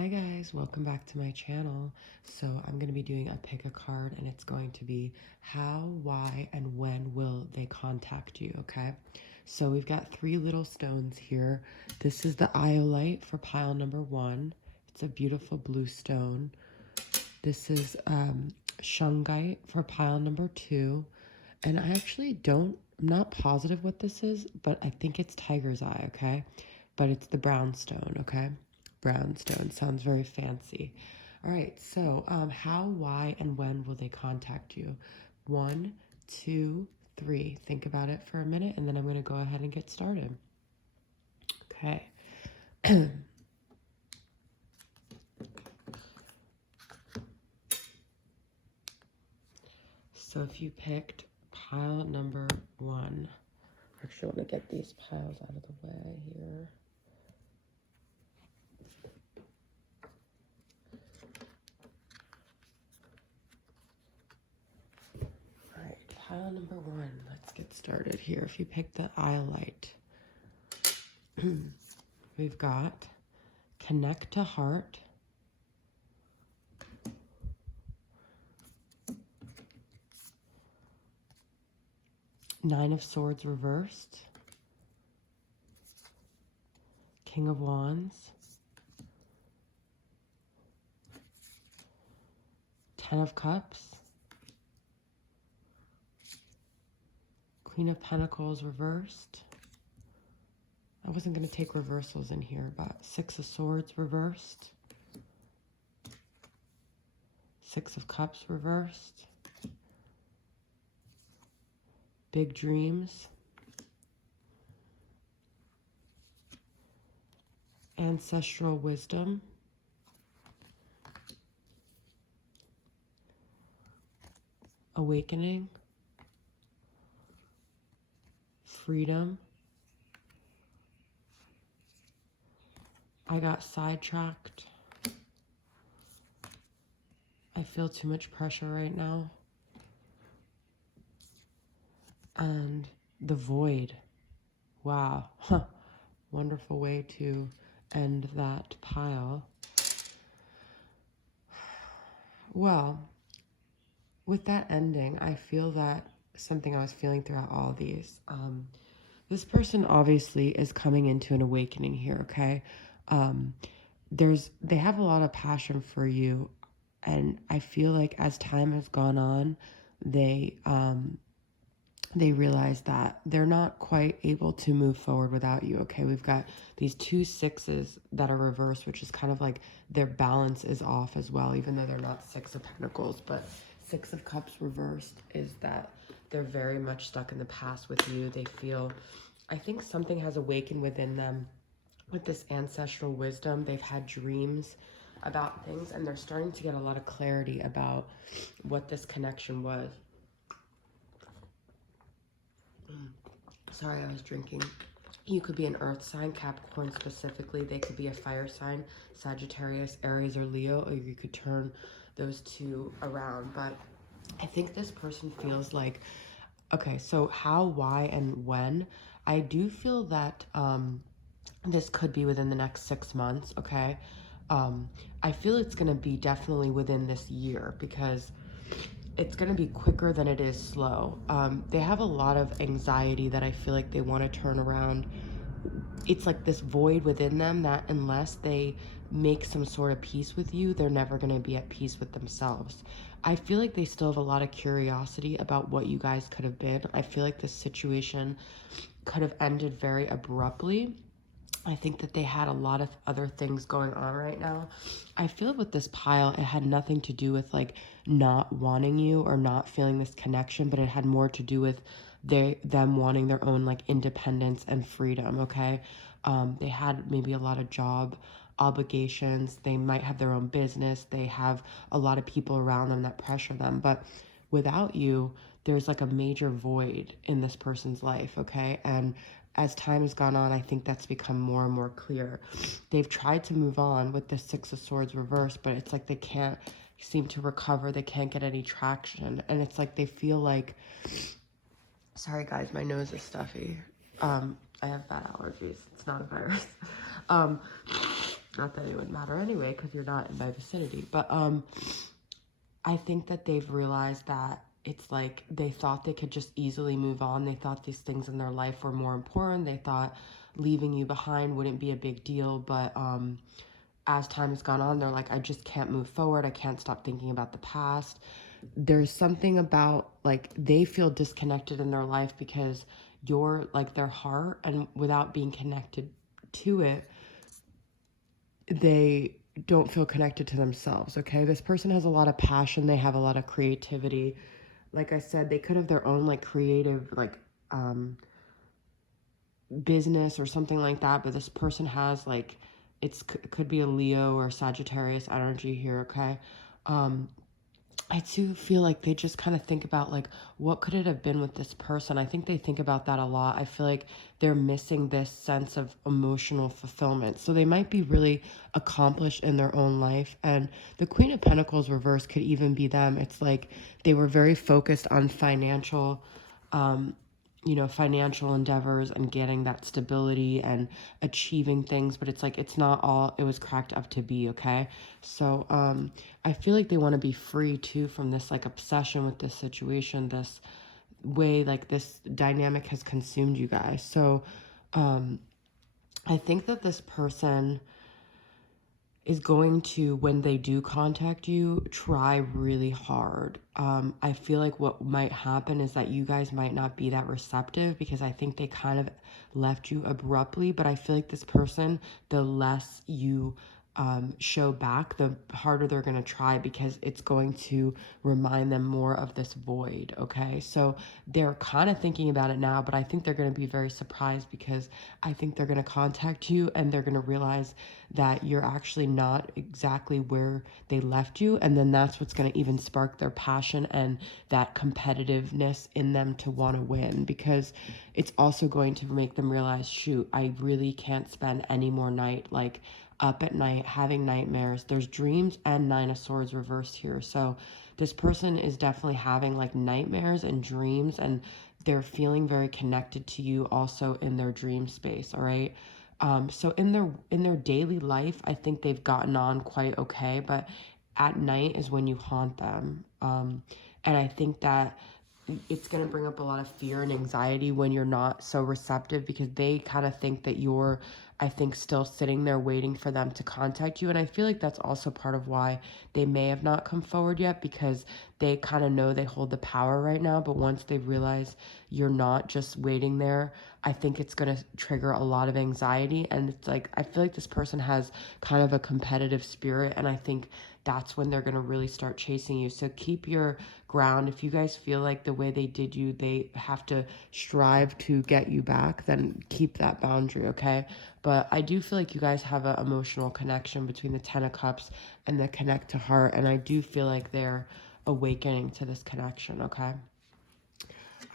Hi guys, welcome back to my channel. So I'm going to be doing a pick a card, and it's going to be how, why, and when will they contact you, okay? So we've got three little stones here. This is the iolite for pile number 1. It's a beautiful blue stone. This is shungite for pile number 2. And I actually I'm not positive what this is, but I think it's tiger's eye, okay? But it's the brown stone, okay? Brown stone sounds very fancy. All right, so how, why, and when will they contact you? 1, 2, 3. Think about it for a minute, and then I'm going to go ahead and get started. Okay. So if you picked pile number 1, I actually want to get these piles out of the way here. All right, pile number 1. Let's get started here. If you pick the iolite, we've got connect to heart, Nine of Swords reversed, King of Wands, Ten of Cups, Queen of Pentacles reversed. I wasn't going to take reversals in here, but Six of Swords reversed, Six of Cups reversed, Big Dreams, Ancestral Wisdom, Awakening, Freedom. I got sidetracked. I feel too much pressure right now. And the Void. Wow. Huh. Wonderful way to end that pile. Well, with that ending, I feel that something I was feeling throughout all these. This person obviously is coming into an awakening here, okay? They have a lot of passion for you, and I feel like as time has gone on, they realize that they're not quite able to move forward without you, okay? We've got these 2 6s that are reversed, which is kind of like their balance is off as well, even though they're not 6 of Pentacles. But 6 of Cups reversed is that they're very much stuck in the past with you. They feel, I think something has awakened within them with this ancestral wisdom. They've had dreams about things, and they're starting to get a lot of clarity about what this connection was. Sorry, I was drinking. You could be an earth sign, Capricorn specifically. They could be a fire sign, Sagittarius, Aries, or Leo, or you could turn those two around. But I think this person feels like, okay, so how, why, and when? I do feel that this could be within the next 6 months, okay? I feel it's going to be definitely within this year, because it's going to be quicker than it is slow. They have a lot of anxiety that I feel like they want to turn around. It's like this void within them that unless they make some sort of peace with you, they're never going to be at peace with themselves. I feel like they still have a lot of curiosity about what you guys could have been. I feel like this situation could have ended very abruptly. I think that they had a lot of other things going on right now. I feel with this pile, it had nothing to do with like not wanting you or not feeling this connection, but it had more to do with them wanting their own like independence and freedom, okay? They had maybe a lot of job obligations. They might have their own business. They have a lot of people around them that pressure them. But without you, there's like a major void in this person's life, okay? And as time has gone on, I think that's become more and more clear. They've tried to move on with the Six of Swords reversed, but it's like they can't seem to recover. They can't get any traction. And it's like they feel like, sorry guys, my nose is stuffy. I have bad allergies. It's not a virus. Not that it would matter anyway, because you're not in my vicinity. But I think that they've realized that it's like they thought they could just easily move on. They thought these things in their life were more important. They thought leaving you behind wouldn't be a big deal. But as time has gone on, they're like, I just can't move forward. I can't stop thinking about the past. There's something about, like, they feel disconnected in their life because you're like their heart, and without being connected to it, they don't feel connected to themselves. Okay, this person has a lot of passion, they have a lot of creativity. Like I said, they could have their own like creative like business or something like that, but this person has like, it could be a Leo or Sagittarius energy here. Okay, I do feel like they just kind of think about like, what could it have been with this person? I think they think about that a lot. I feel like they're missing this sense of emotional fulfillment. So they might be really accomplished in their own life. And the Queen of Pentacles reverse could even be them. It's like they were very focused on financial, financial endeavors and getting that stability and achieving things, but it's like it's not all it was cracked up to be. Okay, so I feel like they want to be free too from this like obsession with this situation, this way like this dynamic has consumed you guys. So I think that this person is going to, when they do contact you, try really hard. I feel like what might happen is that you guys might not be that receptive, because I think they kind of left you abruptly. But I feel like this person, the less you show back, the harder they're going to try, because it's going to remind them more of this void. Okay, so they're kind of thinking about it now, but I think they're going to be very surprised, because I think they're going to contact you and they're going to realize that you're actually not exactly where they left you, and then that's what's going to even spark their passion and that competitiveness in them to want to win, because it's also going to make them realize, shoot, I really can't spend any more night like up at night having nightmares. There's dreams and Nine of Swords reversed here. So this person is definitely having like nightmares and dreams, and they're feeling very connected to you also in their dream space. All right. So in their daily life, I think they've gotten on quite okay, but at night is when you haunt them. And I think that it's going to bring up a lot of fear and anxiety when you're not so receptive, because they kind of think that you're, I think, still sitting there waiting for them to contact you. And I feel like that's also part of why they may have not come forward yet, because they kind of know they hold the power right now. But once they realize you're not just waiting there, I think it's going to trigger a lot of anxiety. And it's like, I feel like this person has kind of a competitive spirit, and I think that's when they're going to really start chasing you. So keep your ground. If you guys feel like the way they did you, they have to strive to get you back, then keep that boundary. Okay, but I do feel like you guys have an emotional connection between the Ten of Cups and the connect to heart, and I do feel like they're awakening to this connection. Okay,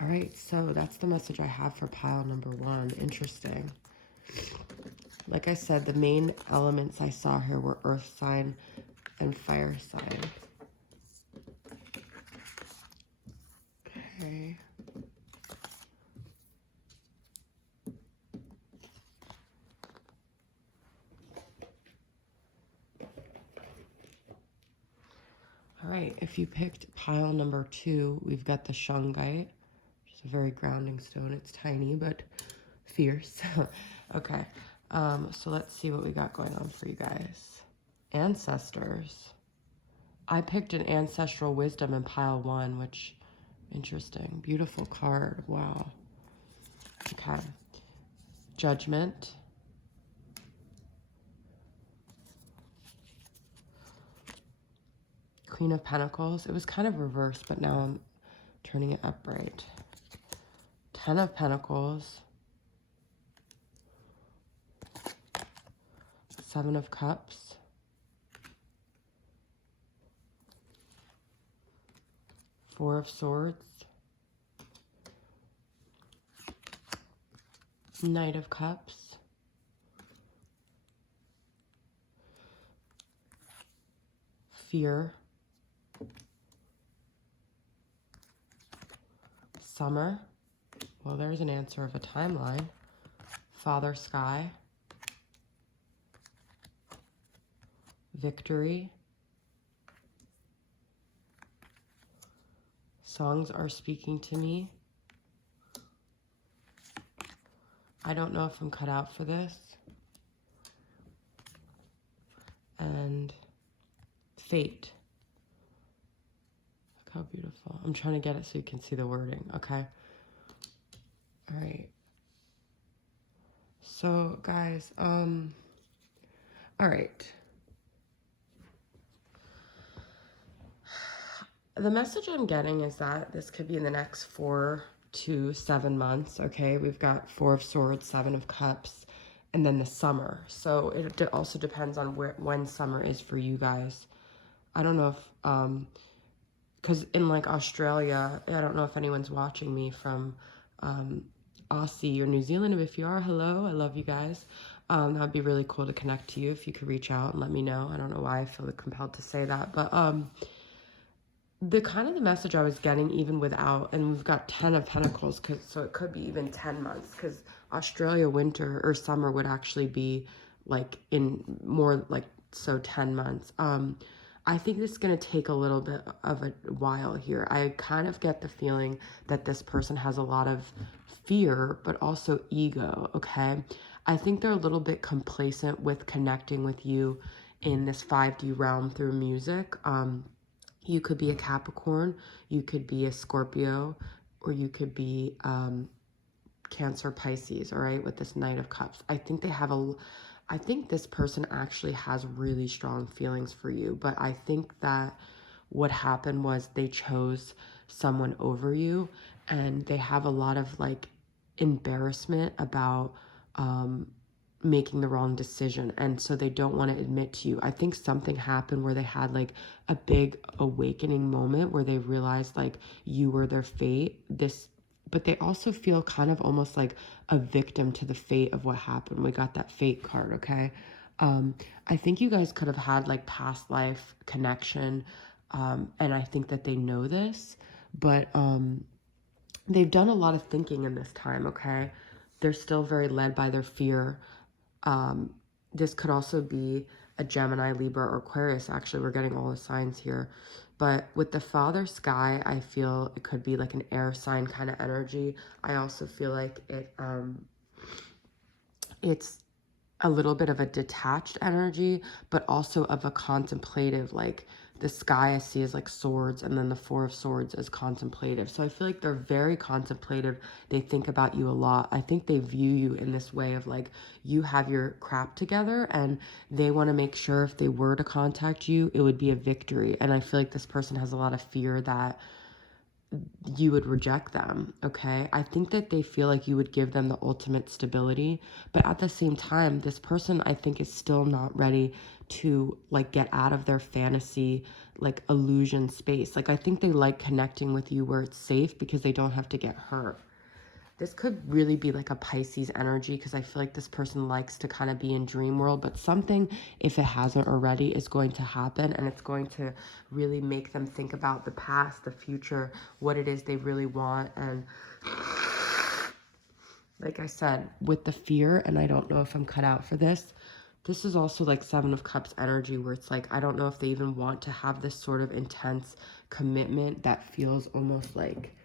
all right, so that's the message I have for pile number one. Interesting. Like I said, the main elements I saw here were earth sign and fire sign. Okay. All right, if you picked pile number two, we've got the shungite, which is a very grounding stone. It's tiny, but fierce. Okay, so let's see what we got going on for you guys. Ancestors. I picked an ancestral wisdom in pile one, which, interesting. Beautiful card. Wow. Okay. Judgment. Queen of Pentacles. It was kind of reversed, but now I'm turning it upright. Ten of Pentacles. Seven of Cups. Four of Swords. Knight of Cups. Fear. Summer. Well, there's an answer of a timeline. Father Sky. victory. Songs are speaking to me. I don't know if I'm cut out for this. And fate. Look how beautiful. I'm trying to get it so you can see the wording, okay? All right. So, guys, all right. The message I'm getting is that this could be in the next 4 to 7 months, okay? We've got 4 of Swords, 7 of Cups, and then the summer. So it also depends on when summer is for you guys. I don't know if, because in like Australia, I don't know if anyone's watching me from Aussie or New Zealand. If you are, hello, I love you guys. That'd be really cool to connect to you if you could reach out and let me know. I don't know why I feel compelled to say that, but the kind of the message I was getting even without, and we've got 10 of Pentacles, so it could be even 10 months, because Australia winter or summer would actually be like in more like, so 10 months. I think this is going to take a little bit of a while here. I kind of get the feeling that this person has a lot of fear, but also ego, okay? I think they're a little bit complacent with connecting with you in this 5D realm through music. You could be a Capricorn, you could be a Scorpio, or you could be Cancer, Pisces, all right, with this Knight of Cups. I think I think this person actually has really strong feelings for you, but I think that what happened was they chose someone over you, and they have a lot of like embarrassment about making the wrong decision, and so they don't want to admit to you. I think something happened where they had like a big awakening moment where they realized like you were their fate, but they also feel kind of almost like a victim to the fate of what happened. We got that fate card, okay? I think you guys could have had like past life connection, and I think that they know this, but they've done a lot of thinking in this time, okay? They're still very led by their fear. This could also be a Gemini, Libra, or Aquarius. Actually, we're getting all the signs here. But with the Father Sky, I feel it could be like an air sign kind of energy. I also feel like it's a little bit of a detached energy, but also of a contemplative, like the sky I see is like swords, and then the 4 of Swords is contemplative. So I feel like they're very contemplative. They think about you a lot. I think they view you in this way of like, you have your crap together, and they want to make sure if they were to contact you, it would be a victory. And I feel like this person has a lot of fear that you would reject them, okay? I think that they feel like you would give them the ultimate stability, but at the same time, this person I think is still not ready to like get out of their fantasy like illusion space. Like I think they like connecting with you where it's safe because they don't have to get hurt. This could really be like a Pisces energy, because I feel like this person likes to kind of be in dream world, but something, if it hasn't already, is going to happen, and it's going to really make them think about the past, the future, what it is they really want. And like I said, with the fear, and I don't know if I'm cut out for this, this is also like 7 of Cups energy, where it's like, I don't know if they even want to have this sort of intense commitment that feels almost like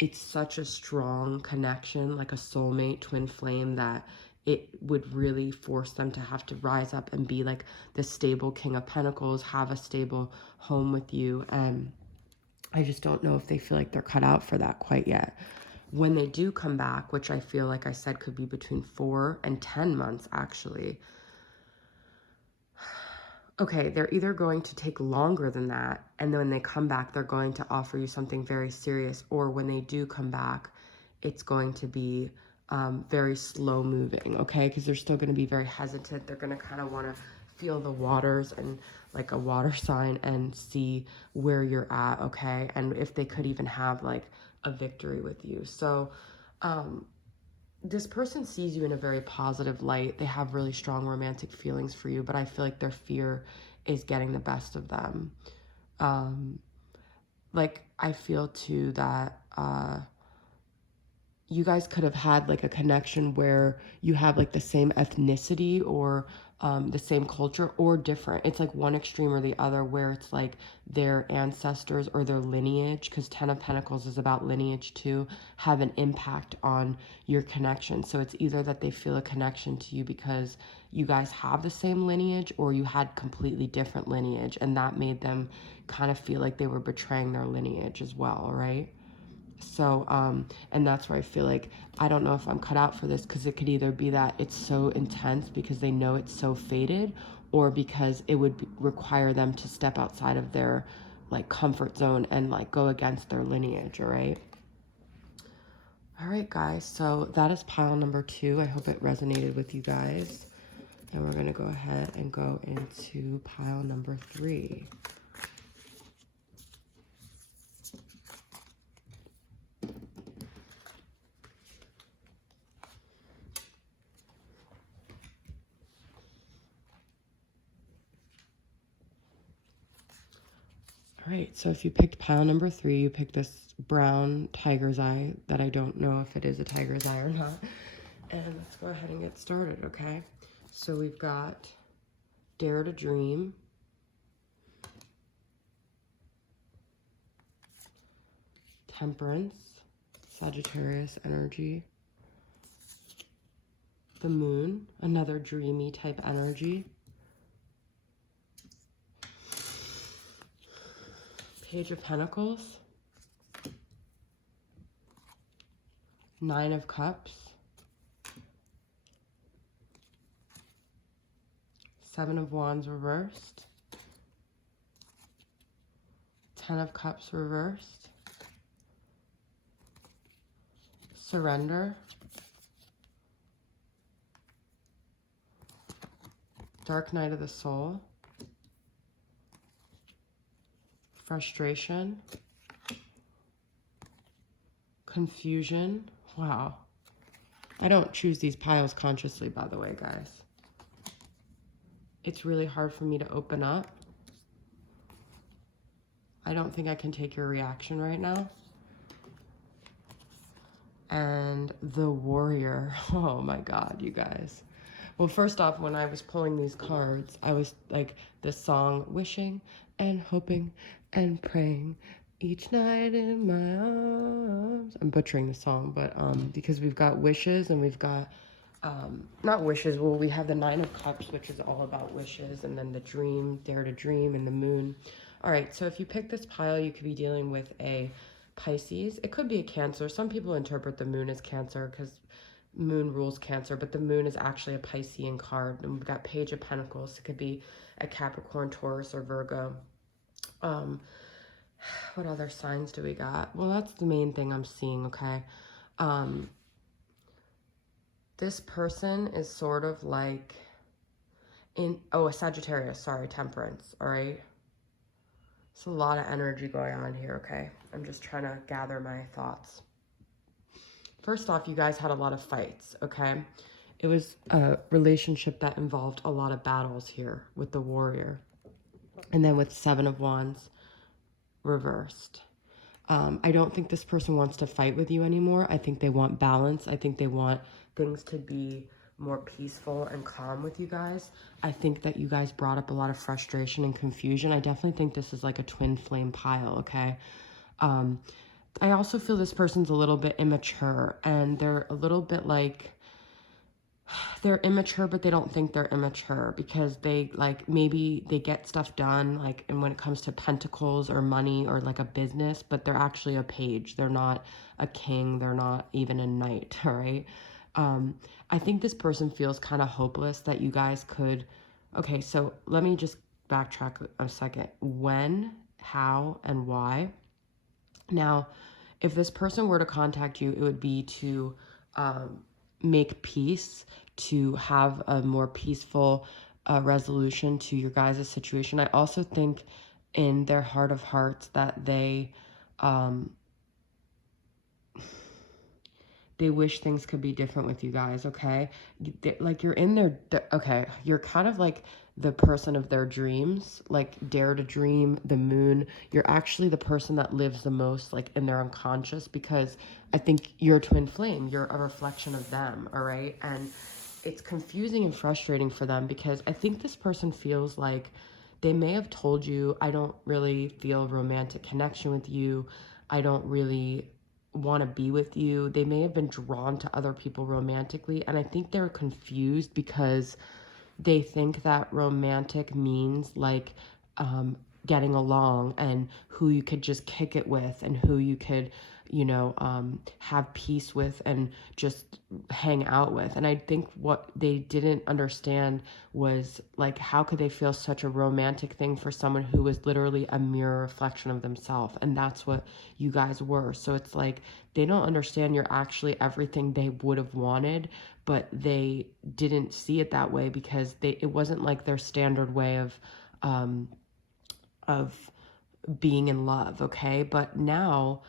it's such a strong connection, like a soulmate, twin flame, that it would really force them to have to rise up and be like the stable King of Pentacles, have a stable home with you. And I just don't know if they feel like they're cut out for that quite yet. When they do come back, which I feel like I said could be between 4 and 10 months actually, okay, they're either going to take longer than that, and then when they come back, they're going to offer you something very serious, or when they do come back, it's going to be very slow moving, okay? Because they're still going to be very hesitant. They're going to kind of want to feel the waters and like a water sign and see where you're at, okay? And if they could even have like a victory with you. So, this person sees you in a very positive light. They have really strong romantic feelings for you, but I feel like their fear is getting the best of them. Like I feel too that you guys could have had like a connection where you have like the same ethnicity, or the same culture or different. It's like one extreme or the other, where it's like their ancestors or their lineage, because 10 of Pentacles is about lineage too, have an impact on your connection. So it's either that they feel a connection to you because you guys have the same lineage, or you had completely different lineage, and that made them kind of feel like they were betraying their lineage as well, right? So, and that's where I feel like, I don't know if I'm cut out for this, because it could either be that it's so intense because they know it's so fated, or because it would require them to step outside of their like comfort zone and like go against their lineage, all right? All right, guys, so that is pile number 2. I hope it resonated with you guys. And we're going to go ahead and go into pile number 3. All right, so if you picked pile number 3, you picked this brown tiger's eye that I don't know if it is a tiger's eye or not. And let's go ahead and get started, okay? So we've got Dare to Dream, Temperance, Sagittarius energy, the Moon, another dreamy type energy, Page of Pentacles, 9 of Cups, 7 of Wands reversed, 10 of Cups reversed, Surrender, Dark Night of the Soul, Frustration, Confusion. Wow. I don't choose these piles consciously, by the way, guys. It's really hard for me to open up. I don't think I can take your reaction right now. And the Warrior. Oh my God, you guys. Well, first off, when I was pulling these cards, I was like, the song, wishing and hoping and praying each night in my arms. I'm butchering the song, but because we've got wishes and we've got, not wishes, well, we have the 9 of Cups, which is all about wishes, and then the dream, Dare to Dream, and the Moon. All right, so if you pick this pile, you could be dealing with a Pisces. It could be a Cancer. Some people interpret the Moon as Cancer because Moon rules Cancer, but the Moon is actually a Piscean card. And we've got Page of Pentacles. It could be a Capricorn, Taurus, or Virgo. What other signs do we got? Well, that's the main thing I'm seeing, okay? This person is sort of like a Sagittarius, sorry, Temperance, all right? It's a lot of energy going on here, okay? I'm just trying to gather my thoughts. First off, you guys had a lot of fights, okay? It was a relationship that involved a lot of battles here with the Warrior. And then with 7 of Wands reversed. I don't think this person wants to fight with you anymore. I think they want balance. I think they want things to be more peaceful and calm with you guys. I think that you guys brought up a lot of frustration and confusion. I definitely think this is like a twin flame pile, okay? I also feel this person's a little bit immature, and they're a little bit like, they're immature, but they don't think they're immature because they like, maybe they get stuff done, like, and when it comes to pentacles or money or like a business, but they're actually a page. They're not a king. They're not even a knight, all right? I think this person feels kind of hopeless that you guys could, okay, so let me just backtrack a second. When, how, and why? Now, if this person were to contact you, it would be to make peace, to have a more peaceful resolution to your guys' situation. I also think in their heart of hearts that they wish things could be different with you guys, okay? Like, you're in their, okay, you're kind of like the person of their dreams, like Dare to Dream, the Moon. You're actually the person that lives the most like in their unconscious, because I think you're a twin flame. You're a reflection of them, all right? And it's confusing and frustrating for them because I think this person feels like they may have told you, I don't really feel romantic connection with you. I don't really want to be with you. They may have been drawn to other people romantically. And I think they're confused because they think that romantic means like um, getting along and who you could just kick it with and who you could, have peace with and just hang out with. And I think what they didn't understand was like, how could they feel such a romantic thing for someone who was literally a mirror reflection of themselves? And that's what you guys were. So it's like they don't understand you're actually everything they would have wanted, but they didn't see it that way because it wasn't like their standard way um, of being in love, okay? But now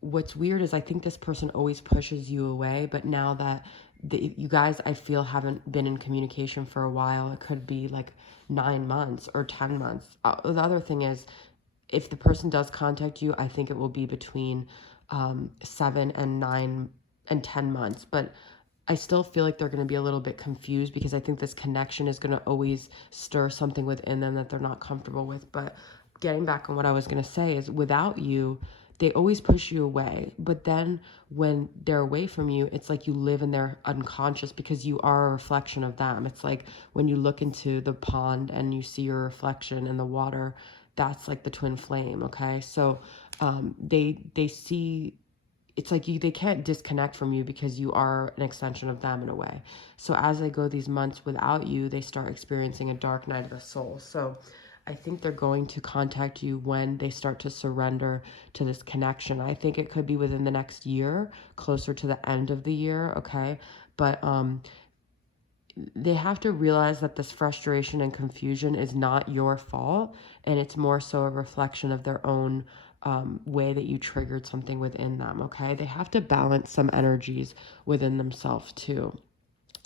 what's weird is I think this person always pushes you away, but now that you guys, I feel, haven't been in communication for a while, it could be like 9 months or 10 months. The other thing is, if the person does contact you, I think it will be between 7 and 9 and 10 months. But I still feel like they're going to be a little bit confused because I think this connection is going to always stir something within them that they're not comfortable with. But getting back on what I was going to say is, without you, they always push you away. But then when they're away from you, it's like you live in their unconscious because you are a reflection of them. It's like when you look into the pond and you see your reflection in the water, that's like the twin flame, okay? So they see, it's like they can't disconnect from you because you are an extension of them in a way. So as they go these months without you, they start experiencing a dark night of the soul. So I think they're going to contact you when they start to surrender to this connection. I think it could be within the next year, closer to the end of the year, okay? But they have to realize that this frustration and confusion is not your fault, and it's more so a reflection of their own way that you triggered something within them, okay? They have to balance some energies within themselves too.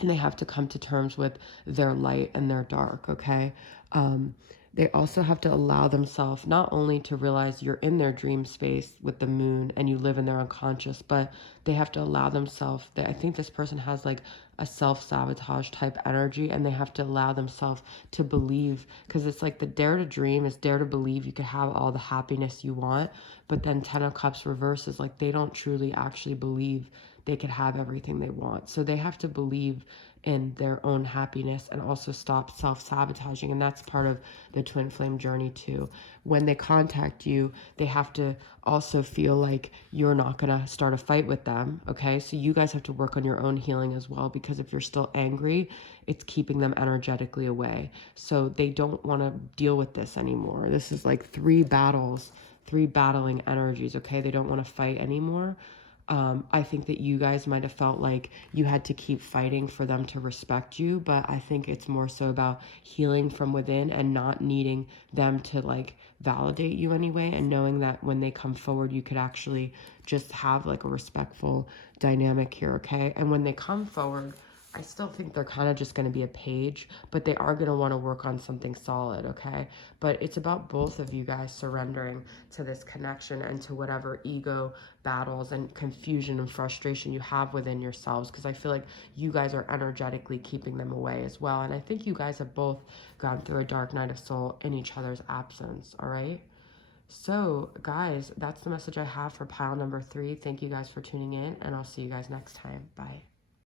And they have to come to terms with their light and their dark, okay? Um, they also have to allow themselves not only to realize you're in their dream space with the moon and you live in their unconscious, but they have to allow themselves that I think this person has like a self-sabotage type energy, and they have to allow themselves to believe, because it's like the dare to dream is dare to believe you could have all the happiness you want, but then 10 of cups reverse is like they don't truly actually believe they could have everything they want. So they have to believe in their own happiness and also stop self-sabotaging. And that's part of the twin flame journey too. When they contact you, they have to also feel like you're not going to start a fight with them, okay? So you guys have to work on your own healing as well, because if you're still angry, it's keeping them energetically away. So they don't want to deal with this anymore. This is like three battling energies, okay? They don't want to fight anymore. I think that you guys might have felt like you had to keep fighting for them to respect you, but I think it's more so about healing from within and not needing them to like validate you anyway, and knowing that when they come forward, you could actually just have like a respectful dynamic here, okay? And when they come forward, I still think they're kind of just going to be a page, but they are going to want to work on something solid, okay? But it's about both of you guys surrendering to this connection and to whatever ego battles and confusion and frustration you have within yourselves, because I feel like you guys are energetically keeping them away as well. And I think you guys have both gone through a dark night of soul in each other's absence, all right? So, guys, that's the message I have for pile number 3. Thank you guys for tuning in, and I'll see you guys next time. Bye.